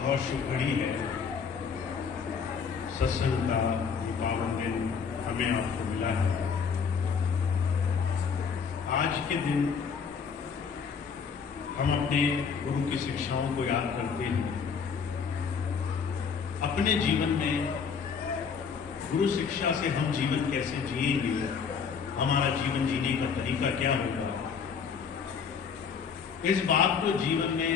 बहुत शुभ घड़ी है। सत्संग का ये पावन दिन हमें आपको मिला है। आज के दिन हम अपने गुरु की शिक्षाओं को याद करते हैं। अपने जीवन में गुरु शिक्षा से हम जीवन कैसे जिएंगे, हमारा जीवन जीने का तरीका क्या होगा, इस बात को जीवन में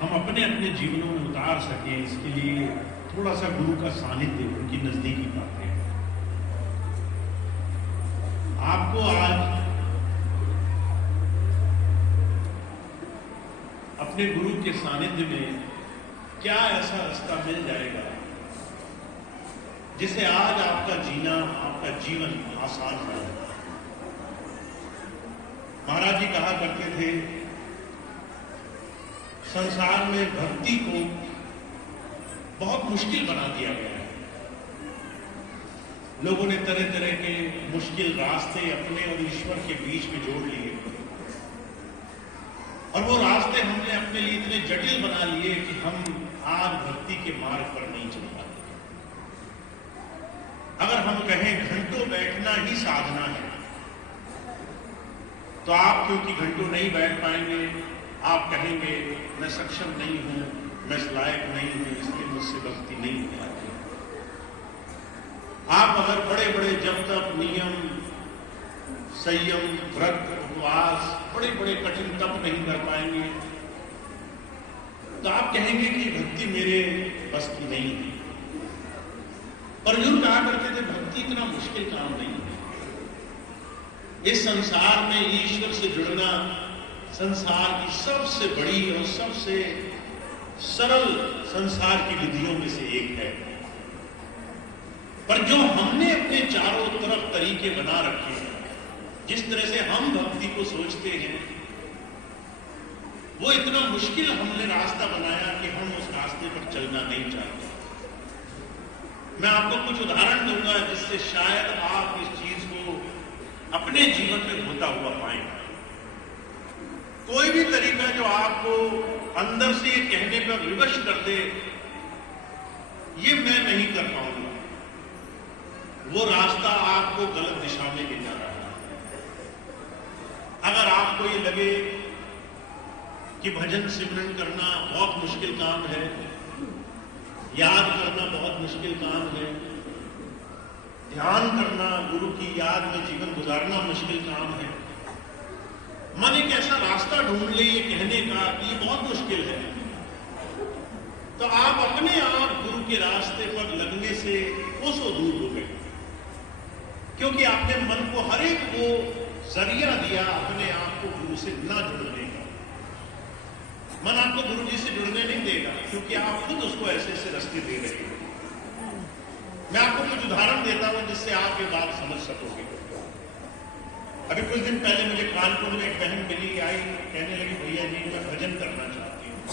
हम अपने अपने जीवनों में उतार सकें, इसके लिए थोड़ा सा गुरु का सानिध्य, उनकी नजदीकी बातें। आपको आज अपने गुरु के सानिध्य में क्या ऐसा रास्ता मिल जाएगा जिसे आज आपका जीना, आपका जीवन आसान हो। महाराज जी कहा करते थे, संसार में भक्ति को बहुत मुश्किल बना दिया गया है। लोगों ने तरह तरह के मुश्किल रास्ते अपने और ईश्वर के बीच में जोड़ लिए, और वो रास्ते हमने अपने लिए इतने जटिल बना लिए कि हम आज भक्ति के मार्ग पर नहीं चल पाते। अगर हम कहें घंटों बैठना ही साधना है, तो आप क्योंकि घंटों नहीं बैठ पाएंगे, आप कहेंगे मैं सक्षम नहीं हूं, मैं इस लायक नहीं हूं, इसलिए मुझसे भक्ति नहीं हो पाती। आप अगर बड़े बड़े जब तक नियम, संयम, व्रत, उपवास, बड़े बड़े कठिन तप नहीं कर पाएंगे, तो आप कहेंगे कि भक्ति मेरे बस की नहीं है। पर यूं कहा करते थे, भक्ति इतना मुश्किल काम नहीं है। इस संसार में ईश्वर से जुड़ना संसार की सबसे बड़ी और सबसे सरल संसार की विधियों में से एक है। पर जो हमने अपने चारों तरफ तरीके बना रखे हैं, जिस तरह से हम भक्ति को सोचते हैं, वो इतना मुश्किल हमने रास्ता बनाया कि हम उस रास्ते पर चलना नहीं चाहते। मैं आपको कुछ उदाहरण दूंगा जिससे शायद आप इस चीज को अपने जीवन में होता हुआ पाएंगे। कोई भी तरीका जो आपको अंदर से ये कहने पर विवश कर दे, ये मैं नहीं कर पाऊंगा, वो रास्ता आपको गलत दिशा में ले जा रहा है। अगर आपको ये लगे कि भजन सिमरन करना बहुत मुश्किल काम है, याद करना बहुत मुश्किल काम है, ध्यान करना, गुरु की याद में जीवन गुजारना मुश्किल काम है, मन एक ऐसा रास्ता ढूंढ ले ये कहने का कि ये बहुत मुश्किल है, तो आप अपने आप गुरु के रास्ते पर लगने से कोसों दूर हो गए। क्योंकि आपने मन को हर एक वो जरिया दिया अपने आप को गुरु से ना जुड़ने का। मन आपको गुरु जी से जुड़ने नहीं देगा, क्योंकि आप खुद उसको ऐसे ऐसे रास्ते दे रहे हैं। मैं आपको कुछ उदाहरण देता हूं जिससे आप ये बात समझ सकोगे। अभी कुछ दिन पहले मुझे कानपुर में एक बहन मिली, आई, कहने लगी, भैया जी मैं भजन करना चाहती हूँ।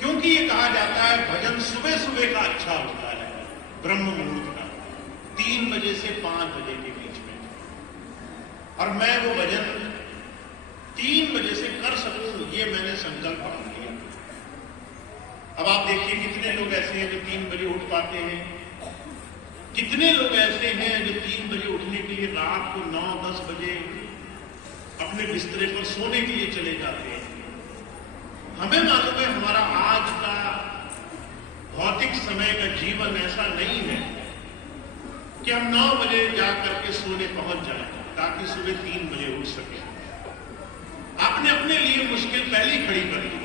क्योंकि ये कहा जाता है भजन सुबह सुबह का अच्छा होता है, ब्रह्म मुहूर्त का, 3 बजे से 5 बजे के बीच में, और मैं वो भजन 3 बजे से कर सकूं, ये मैंने संकल्प मान लिया। अब आप देखिए कितने लोग ऐसे हैं जो 3 बजे उठ पाते हैं, कितने लोग ऐसे हैं जो 3 बजे उठने के लिए रात को 9-10 बजे अपने बिस्तरे पर सोने के लिए चले जाते हैं। हमें मालूम है हमारा आज का भौतिक समय का जीवन ऐसा नहीं है कि हम 9 बजे जाकर के सोने पहुंच जाएं ताकि सुबह 3 बजे उठ सके। आपने अपने लिए मुश्किल पहले ही खड़ी कर ली।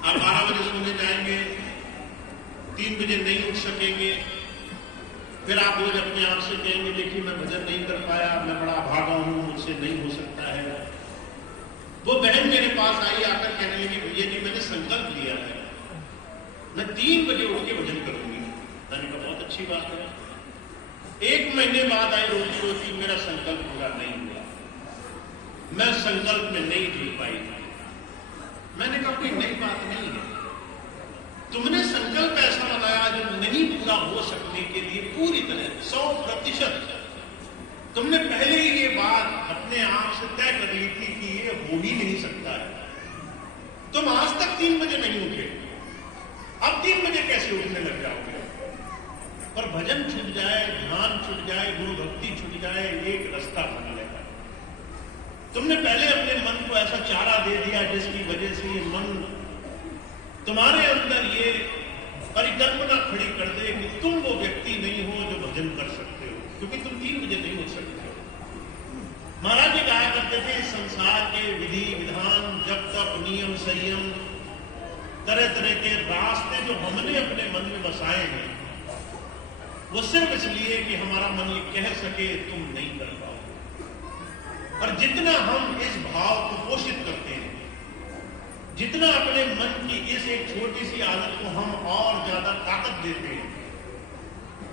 आप 12 बजे सोने जाएंगे, 3 बजे नहीं उठ सकेंगे, फिर आप रोज अपने आप से कहेंगे देखिए मैं भजन नहीं कर पाया, मैं बड़ा भागा हूं, मुझसे नहीं हो सकता है। वो बहन मेरे पास आई, आकर कहने लगी, भैया जी मैंने संकल्प लिया है, मैं 3 बजे उठ के भजन करूंगी। मैंने कहा बहुत अच्छी बात है। 1 महीने बाद आई रोती रोती, मेरा संकल्प पूरा नहीं हुआ, मैं संकल्प में नहीं जुड़ पाई। मैंने कहा कोई नई बात नहीं है, तुमने संकल्प ऐसा बनाया जो नहीं पूरा हो सकने के लिए पूरी तरह 100% तुमने पहले ही ये बात अपने आप से तय कर ली थी कि ये हो ही नहीं सकता है। तुम आज तक 3 बजे नहीं उठी, अब 3 बजे कैसे उठने लग जाओगे? पर भजन छूट जाए, ध्यान छूट जाए, गुरु भक्ति छूट जाए, एक रास्ता बना लेगा। तुमने पहले अपने मन को ऐसा चारा दे दिया जिसकी वजह से ये मन तुम्हारे अंदर ये परिकल्पना खड़ी कर दे कि तुम वो व्यक्ति नहीं हो जो भजन कर सकते हो, क्योंकि तुम 3 बजे नहीं उठ सकते हो। महाराज जी कहा करते थे, संसार के विधि विधान, जब तक नियम संयम, तरह तरह के रास्ते जो हमने अपने मन में बसाए हैं, वो सिर्फ इसलिए कि हमारा मन ये कह सके तुम नहीं कर पाओ। और जितना हम इस भाव को पोषित करते हैं, जितना अपने मन की इस एक छोटी सी आदत को हम और ज्यादा ताकत देते हैं,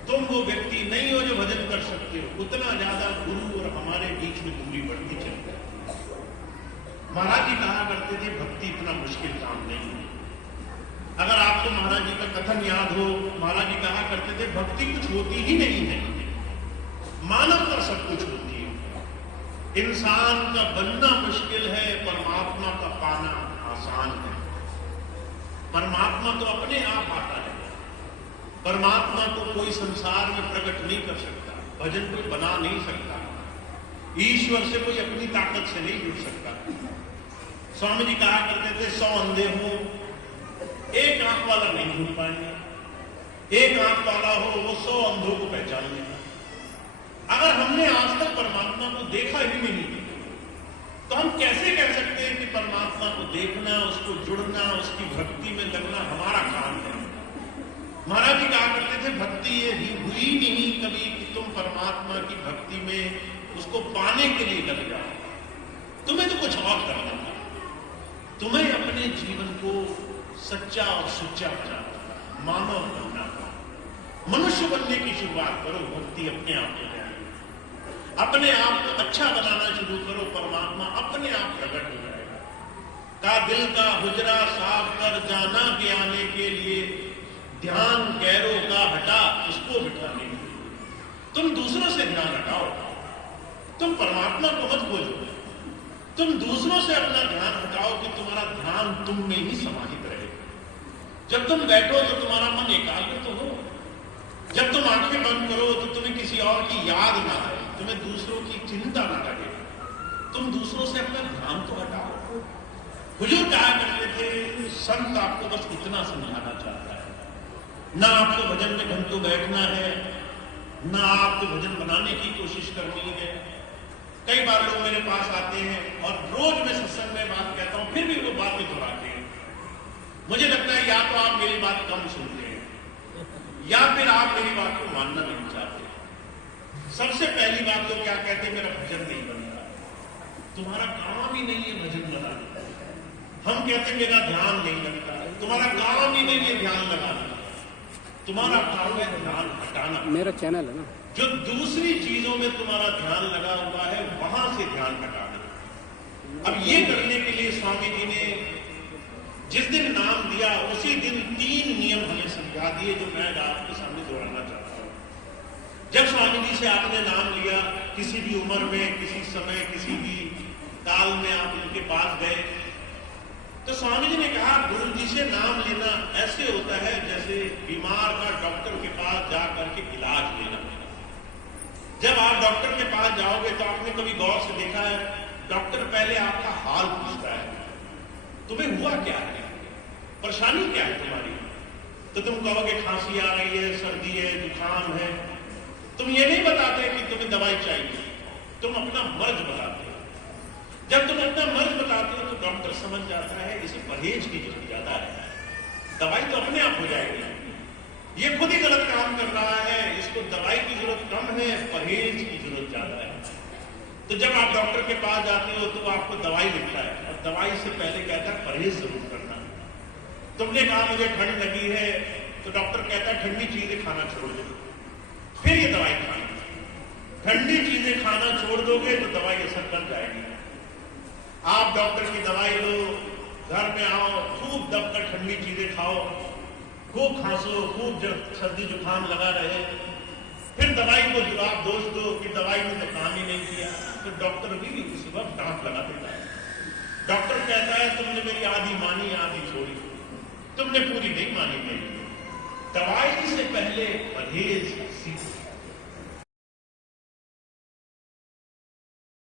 तुम वो व्यक्ति नहीं हो जो भजन कर सकते हो, उतना ज्यादा गुरु और हमारे बीच में दूरी बढ़ती चलती है। महाराज जी कहा करते थे, भक्ति इतना मुश्किल काम नहीं है। अगर आपको महाराज जी का कथन याद हो, महाराज जी कहा करते थे, भक्ति कुछ होती ही नहीं है, मानवता सब कुछ होती है। इंसान का बनना मुश्किल है, परमात्मा का पाना आसान है। परमात्मा तो अपने आप आता है। परमात्मा को कोई संसार में प्रकट नहीं कर सकता, भजन कोई बना नहीं सकता, ईश्वर से कोई अपनी ताकत से नहीं जुड़ सकता। स्वामी जी कहा करते थे, 100 अंधे हो, एक आंख वाला नहीं जुड़ पाएंगे। एक आंख वाला हो वो 100 अंधों को पहचान लेगा। अगर हमने आज तक परमात्मा को देखा ही नहीं तो हम कैसे कह सकते हैं कि परमात्मा को देखना, उसको जुड़ना, उसकी भक्ति में लगना हमारा काम है? महाराज जी कहा करते थे, भक्ति ये हुई नहीं कभी कि तुम परमात्मा की भक्ति में उसको पाने के लिए लग जाओ। तुम्हें तो कुछ और करना था, तुम्हें अपने जीवन को सच्चा और सुच्चा बनाना था, मानव बनना था, मनुष्य बनने की शुरुआत करो, भक्ति अपने आप हो जाए। अपने आप को अच्छा बनाना शुरू करो, परमात्मा अपने आप प्रकट हो जाएगा। का दिल का हुजरा साफ कर जाना के आने के लिए, ध्यान गैरों का हटा उसको बिठाने के लिए। तुम दूसरों से ध्यान हटाओ, तुम परमात्मा को मत बोलो। तुम दूसरों से अपना ध्यान हटाओ कि तुम्हारा ध्यान तुम में ही समाहित रहे। जब तुम बैठो तो तुम्हारा मन एकाग्र तो हो। जब तुम आंखें बंद करो तो तुम्हें किसी और की याद ना आए, तुम्हें दूसरों की चिंता ना लगे। तुम दूसरों से अपना ध्यान तो हटाओ। हुजूर कहा करते थे, संत आपको बस इतना समझाना चाहता है, ना आपको भजन में घंटों बैठना है, ना आपको भजन बनाने की कोशिश करनी है। कई बार लोग मेरे पास आते हैं और रोज मैं सत्संग में बात कहता हूं, फिर भी वो बात में दोहराते हैं। मुझे लगता है या तो आप मेरी बात कम सुनते हैं या फिर आप मेरी बात को मानना नहीं चाहते। सबसे पहली बात तो क्या कहते हैं, मेरा भजन नहीं बनता। तुम्हारा काम ही नहीं है भजन बनाना। हम कहते हैं मेरा ध्यान नहीं लगता, तुम्हारा काम ही नहीं है ध्यान लगाना, तुम्हारा काम है ध्यान हटाना। मेरा चैनल है ना, जो दूसरी चीजों में तुम्हारा ध्यान लगा हुआ है वहां से ध्यान हटाना। अब ये करने के लिए स्वामी जी ने जिस दिन नाम दिया उसी दिन 3 नियम हमें समझा दिए, जो मैं आपके सामने दोहराना चाहता हूं। जब स्वामी जी से आपने नाम लिया, किसी भी उम्र में, किसी समय, किसी भी काल में आप उनके पास गए, तो स्वामी जी ने कहा, गुरु जी से नाम लेना ऐसे होता है जैसे बीमार का डॉक्टर के पास जाकर के इलाज लेना। जब आप डॉक्टर के पास जाओगे तो आपने कभी गौर से देखा है, डॉक्टर पहले आपका हाल पूछता है, तुम्हें हुआ क्या है, परेशानी क्या है तुम्हारी। तो तुम कहोगे खांसी आ रही है, सर्दी है, जुकाम है। तुम ये नहीं बताते कि तुम्हें दवाई चाहिए, तुम अपना मर्ज बताते हो। जब तुम अपना मर्ज बताते हो तो डॉक्टर समझ जाता है इसे परहेज की जरूरत ज्यादा है, दवाई तो अपने आप हो जाएगी। ये खुद ही गलत काम कर रहा है, इसको दवाई की जरूरत कम है, परहेज की जरूरत ज्यादा है। तो जब आप डॉक्टर के पास जाते हो तो आपको दवाई लिखता है और दवाई से पहले कहता है परहेज जरूर करना। तुमने कहा मुझे ठंड लगी है तो डॉक्टर कहता है ठंडी चीजें खाना छोड़ दो, फिर ये दवाई खाना। ठंडी चीजें खाना छोड़ दोगे तो दवाई असर कर जाएगी। आप डॉक्टर की दवाई लो, घर में आओ, खूब दबकर ठंडी चीजें खाओ, खूब खांसो, खूब सर्दी जुकाम लगा रहे, फिर दवाई को जवाब दोष दो कि दवाई ने तो काम ही नहीं किया, तो डॉक्टर भी उसी वक्त डांट लगा देता है। डॉक्टर कहता है तुमने मेरी आधी मानी आधी छोड़ी, तुमने पूरी नहीं मानी मेरी। दवाई से पहले